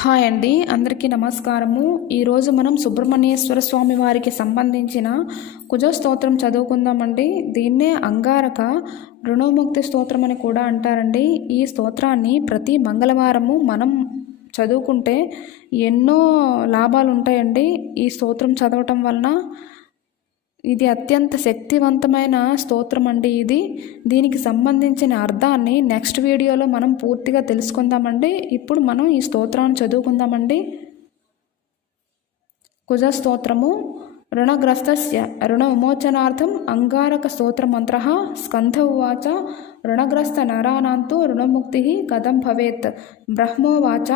Hi అండి, అందరికీ నమస్కారము. ఈరోజు మనం సుబ్రహ్మణ్యేశ్వర స్వామి వారికి సంబంధించిన కుజ స్తోత్రం చదువుకుందామండి. దీన్నే అంగారక రుణముక్తి స్తోత్రం అని కూడా అంటారండి. ఈ స్తోత్రాన్ని ప్రతి మంగళవారము మనం చదువుకుంటే ఎన్నో లాభాలు ఉంటాయండి. ఈ స్తోత్రం చదవటం వలన ఇది అత్యంత శక్తివంతమైన స్తోత్రం అండి. దీనికి సంబంధించిన అర్థాన్ని నెక్స్ట్ వీడియోలో మనం పూర్తిగా తెలుసుకుందామండి. ఇప్పుడు మనం ఈ స్తోత్రాన్ని చదువుకుందామండి. కుజ స్తోత్రము. రుణగ్రస్తస్య రుణ విమోచనార్థం అంగారక స్తోత్రమంత్ర. స్కంధ ఉవాచ రుణగ్రస్త నరానాంతో రుణముక్తి కథం భవేత్. బ్రహ్మోవాచ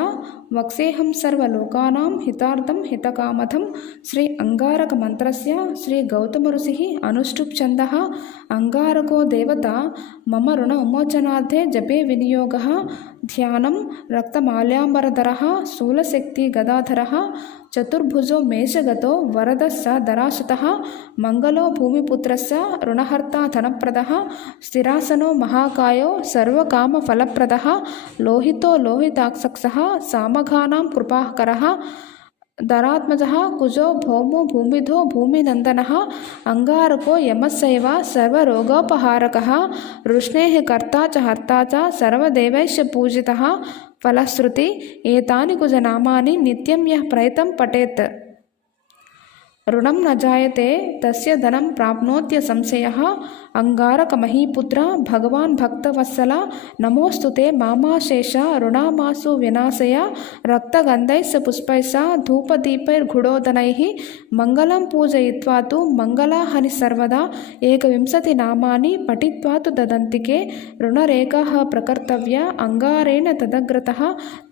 వక్సేహం సర్వలోకానాం హితార్థం హితకామథం. శ్రీ అంగారక మంత్రస్య శ్రీ గౌతమ ఋషి అనుష్ఠుప్ ఛందః. అంగారకో దేవత మమ రుణ విమోచనార్థే జపే వినియోగః. ధ్యానం రక్తమాల్యాంబరధరః శూలశక్తి గదాధరః. చతుర్భుజో మేషగతో వరదస్స దరాశతః. మంగళో భూమిపుత్రస్య రుణహర్తా ధనప్రదః. స్థిరాసనో మహాకాయో సర్వకామఫలప్రదః. లోహితో లోహితాక్షసః సామఘానాం కృపాకరః. ధరాత్మజః కుజో భౌమో భూమిధో భూమినందనః. అంగారకో యమస్సైవ సర్వరోగోపహారకః. వృష్ణేః కర్తా చ హర్తా చ సర్వదేవైశ్చ పూజితః. ఫలశ్రుతి ఏతాని కుజనామాని నిత్యం యః ప్రయతం పఠేత్. రుణం న జాయతే తస్య ధనం ప్రాప్నోత్య సంశయః. అంగారక మహీపుత్ర భగవాన్ భక్తవత్సల నమోస్తుతే మామాశేష రుణామాసు వినాశయ. రక్తగంధైః పుష్పైః ధూపదీపైర్ఘుడోదనైః. మంగళం పూజయిత్వా తు మంగళాహని సర్వదా. ఏకవింశతి నామాని పఠిత్వా తు దదంతికే. రుణరేఖః ప్రకర్తవ్య అంగారేణ తదగ్రతః.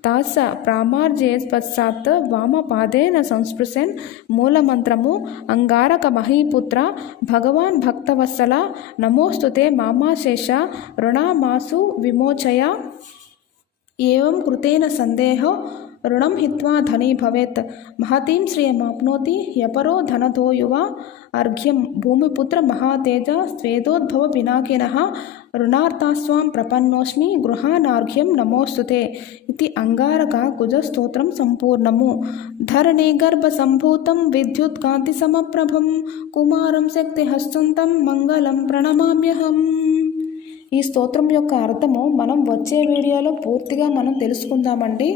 తాస ప్రామార్జయేత్పశ్చాత్ వామపాదేన సంస్పృశన్. మూలమంత్రము. అంగారక మహీపుత్ర భగవాన్ భక్తవత్సల నమోస్తుతే మామాశేష రుణామాసు విమోచయ. ఏవం కృతేన సందేహో రుణం హిత్వా ధనీ భవేత్. మహతీం శ్రియమాప్నోతి యపరో ధనదో యువ. అర్ఘ్యం భూమిపుత్ర మహాతేజ స్వేదోద్భవ పినాకినః. రుణార్తాస్వాం ప్రపన్నోస్మి గృహానార్ఘ్యం నమోస్తుతే. ఇది అంగారక కుజ స్తోత్రం సంపూర్ణము. ధరణి గర్భ సంభూతం విద్యుత్ కాంతి సమప్రభం. కుమారం శక్తి హస్తంతం మంగళం ప్రణమామ్యహం. ఈ స్తోత్రం యొక్క అర్థము మనం వచ్చే వీడియోలో పూర్తిగా మనం తెలుసుకుందామండి.